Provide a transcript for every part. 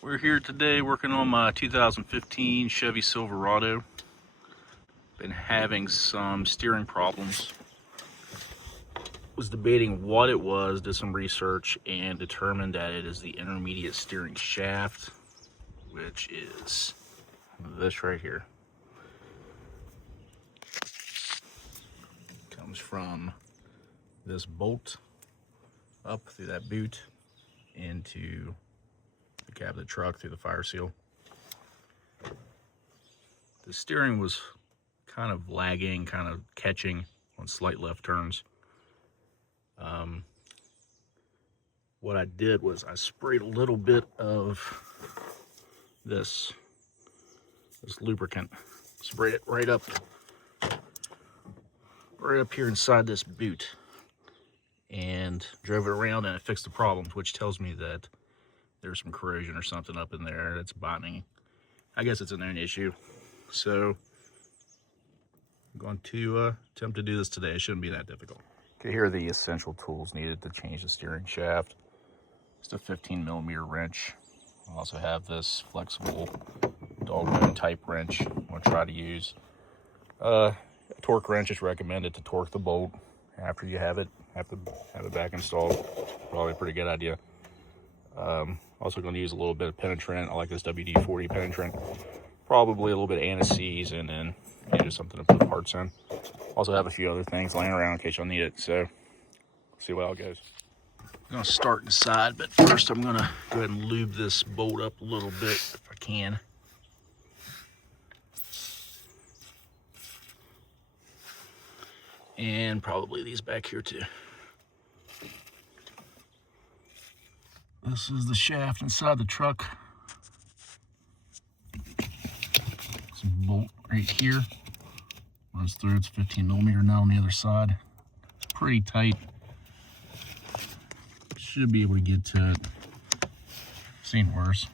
We're here today working on my 2015 Chevy Silverado. Been having some steering problems. Was debating what it was, did some research, and determined that it is the intermediate steering shaft, which is this right here. Comes from this bolt up through that boot into the cab of the truck through the fire seal. The steering was kind of lagging, kind of catching on slight left turns. What I did was I sprayed a little bit of this lubricant, sprayed it right up here inside this boot, and drove it around, and it fixed the problem, which tells me that there's some corrosion or something up in there that's bonding. I guess it's a known issue, so I'm going to attempt to do this today. It shouldn't be that difficult. Okay, here are the essential tools needed to change the steering shaft. Just a 15mm wrench. I also have this flexible dog bone type wrench I'm going to try to use. A torque wrench is recommended to torque the bolt after you have it back installed. Probably a pretty good idea. Also going to use a little bit of penetrant. I like this WD-40 penetrant. Probably a little bit of anti-seize, and then just something to put the parts in. Also have a few other things laying around in case I'll need it, so see how it goes. I'm going to start inside, but first I'm going to go ahead and lube this bolt up a little bit if I can. And probably these back here too. This is the shaft inside the truck. Some bolt right here. Runs through, it's 15mm now on the other side. It's pretty tight. Should be able to get to it. Seen worse.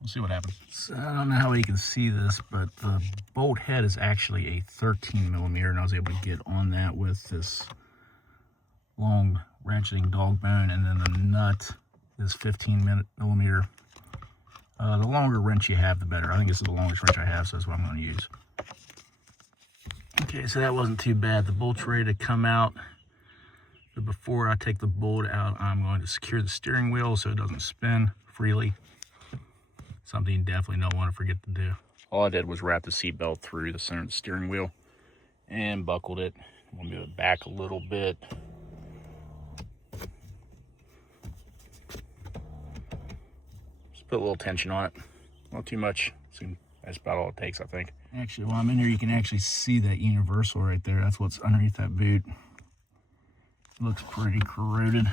We'll see what happens. So I don't know how you can see this, but the bolt head is actually a 13mm, and I was able to get on that with this long ratcheting dog bone, and then the nut is 15mm. The longer wrench you have, the better. I think this is the longest wrench I have, so that's what I'm going to use. Okay, so that wasn't too bad. The bolt's ready to come out. But before I take the bolt out, I'm going to secure the steering wheel so it doesn't spin freely. Something you definitely don't want to forget to do. All I did was wrap the seat belt through the center of the steering wheel and buckled it. I'm going to move it back a little bit. Just put a little tension on it. Not too much. That's about all it takes, I think. Actually, while I'm in here, you can actually see that universal right there. That's what's underneath that boot. Looks pretty corroded.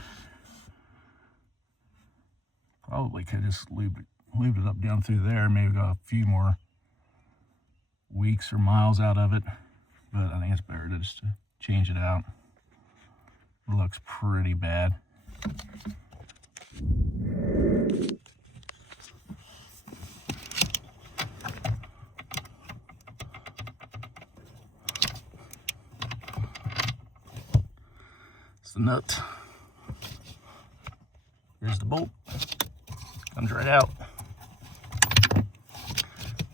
Probably could just lube it up down through there. Maybe got a few more weeks or miles out of it. But I think it's better to just change it out. It looks pretty bad. The nut. Here's the bolt. Comes right out.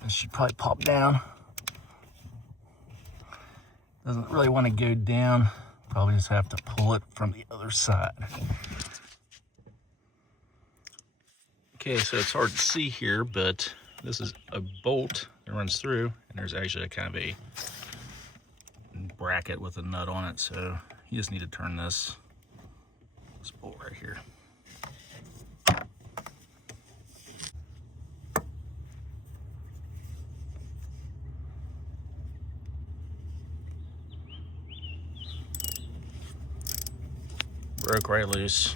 This should probably pop down. Doesn't really want to go down. Probably just have to pull it from the other side. Okay, so it's hard to see here, but this is a bolt that runs through, and there's actually a kind of a bracket with a nut on it, so you just need to turn this bolt right here. Broke right loose.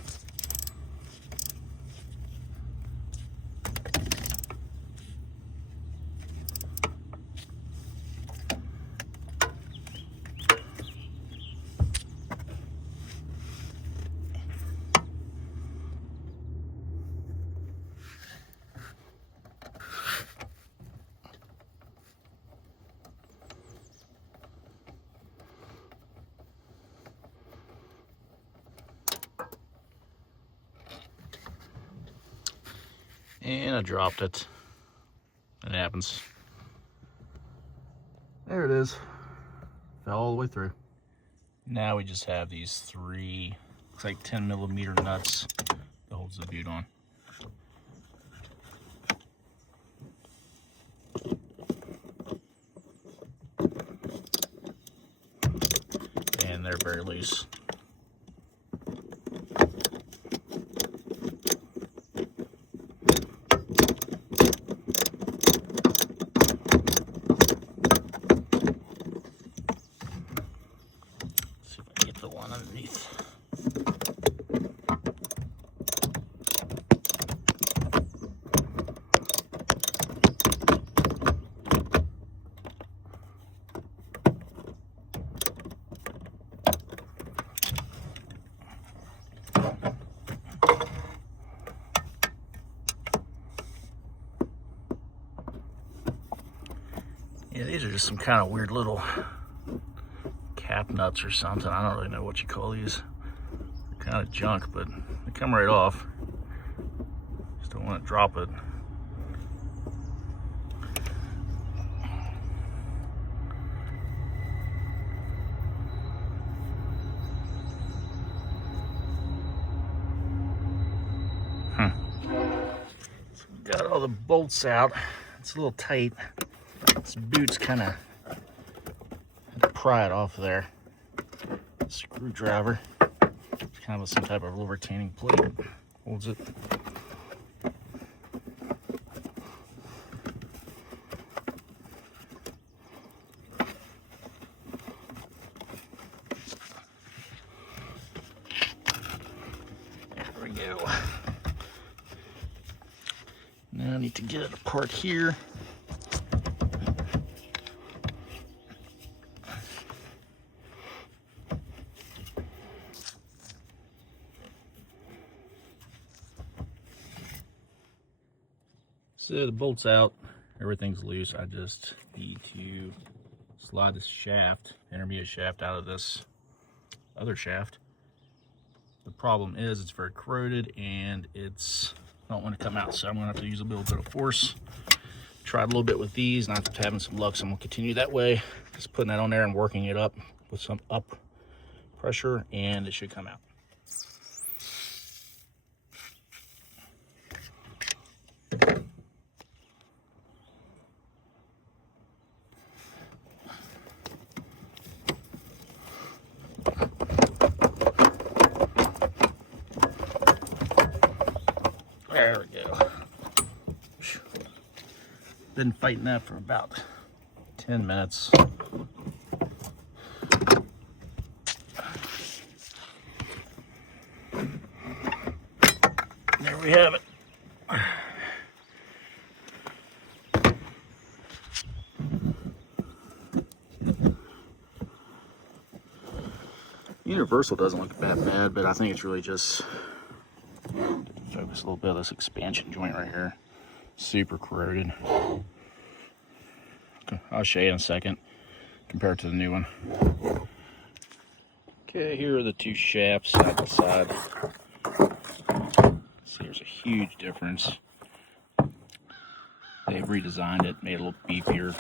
And I dropped it. It happens. There it is. Fell all the way through. Now we just have these three, looks like 10mm nuts that holds the boot on. And they're very loose. See if I can get the one underneath. Yeah, these are just some kind of weird little cap nuts or something. I don't really know what you call these. They're kind of junk, but they come right off. Just don't want to drop it. So we got all the bolts out. It's a little tight. This boot's kind of pry it off there. Screwdriver. It's kind of some type of little retaining plate. Holds it. There we go. Now I need to get it apart here. So the bolt's out, everything's loose. I just need to slide this shaft, intermediate shaft, out of this other shaft. The problem is it's very corroded and it's not want to come out, so I'm gonna have to use a little bit of force. Tried a little bit with these, not having some luck, so I'm gonna continue that way. Just putting that on there and working it up with some up pressure, and it should come out. There we go. Been fighting that for about 10 minutes. There we have it. Universal doesn't look that bad, but I think it's really just focus a little bit of this expansion joint right here. Super corroded. Okay, I'll show you in a second compared to the new one. Okay, here are the two shafts side by side. See, there's a huge difference. They've redesigned it, made it a little beefier.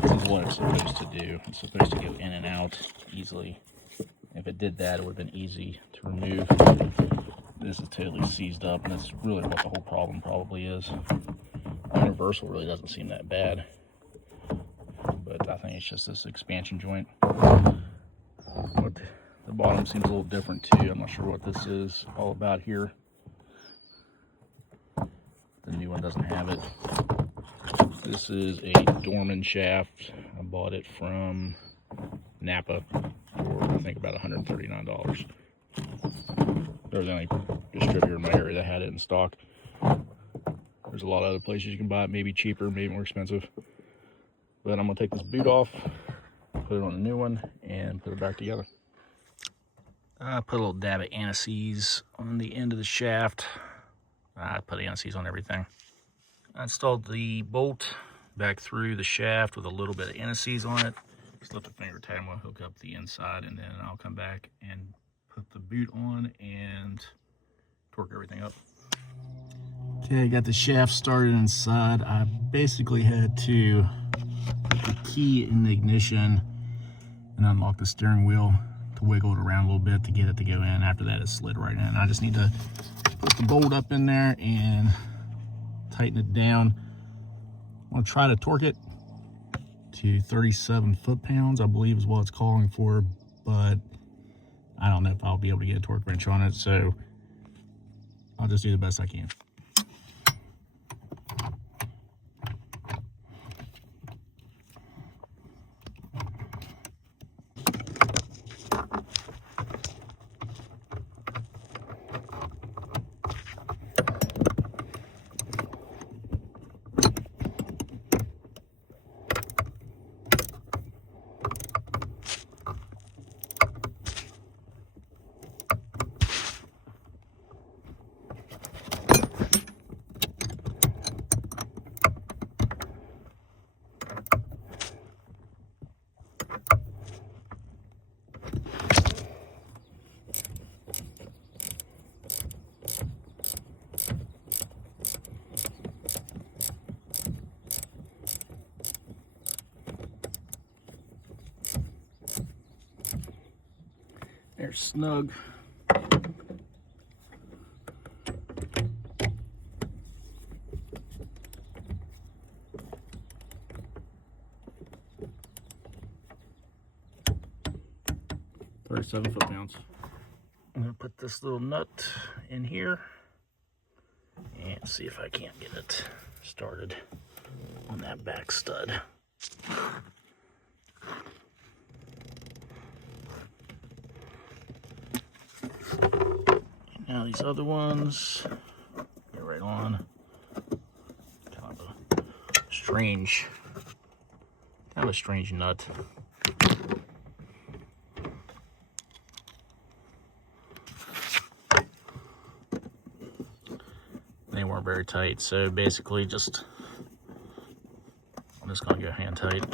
This is what it's supposed to do. It's supposed to go in and out easily. If it did that, it would have been easy to remove. This is totally seized up, and that's really what the whole problem probably is. Universal really doesn't seem that bad, but I think it's just this expansion joint. But the bottom seems a little different too. I'm not sure what this is all about here. The new one doesn't have it. This is a Dorman shaft. I bought it from Napa for I think about $139. There was the only distributor in my area that had it in stock. There's a lot of other places you can buy it, maybe cheaper, maybe more expensive. But I'm gonna take this boot off, put it on a new one, and put it back together. I put a little dab of anti-seize on the end of the shaft. I put anti-seize on everything. I installed the bolt back through the shaft with a little bit of anti-seize on it. Just lift the finger tab, I'm gonna hook up the inside, and then I'll come back and put the boot on and torque everything up. Okay, I got the shaft started inside. I basically had to put the key in the ignition and unlock the steering wheel to wiggle it around a little bit to get it to go in. After that, it slid right in. I just need to put the bolt up in there and tighten it down. I'm gonna try to torque it to 37 foot-pounds, I believe is what it's calling for, but I don't know if I'll be able to get a torque wrench on it, so I'll just do the best I can. There's snug. £37 foot-pounds. I'm gonna put this little nut in here and see if I can't get it started on that back stud. Now these other ones, get right on. Kind of a strange nut. They weren't very tight, so basically I'm just gonna go hand tight.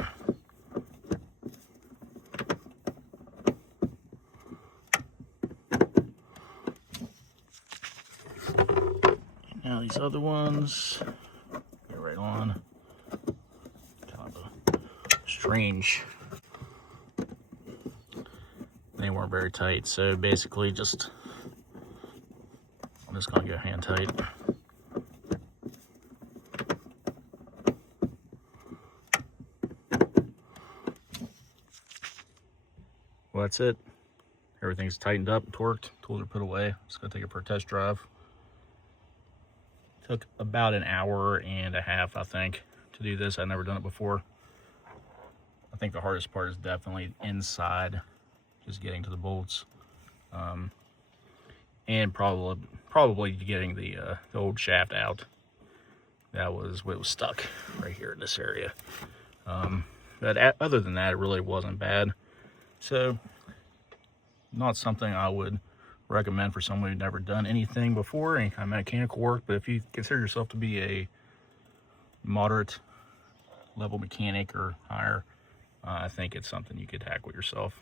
Now these other ones, get right on. Kind of a strange. They weren't very tight, so basically I'm just gonna go hand tight. Well, that's it. Everything's tightened up, torqued, tools are put away. Just gonna take it for a test drive. Took about an hour and a half, I think, to do this. I've never done it before. I think the hardest part is definitely inside, just getting to the bolts, and probably getting the old shaft out. That was what was stuck right here in this area. But other than that, it really wasn't bad. So, not something I would recommend for someone who's never done anything before, any kind of mechanical work, but if you consider yourself to be a moderate level mechanic or higher, I think it's something you could tackle yourself.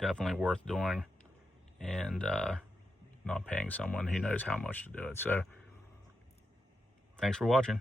Definitely worth doing, and not paying someone who knows how much to do it. So, thanks for watching.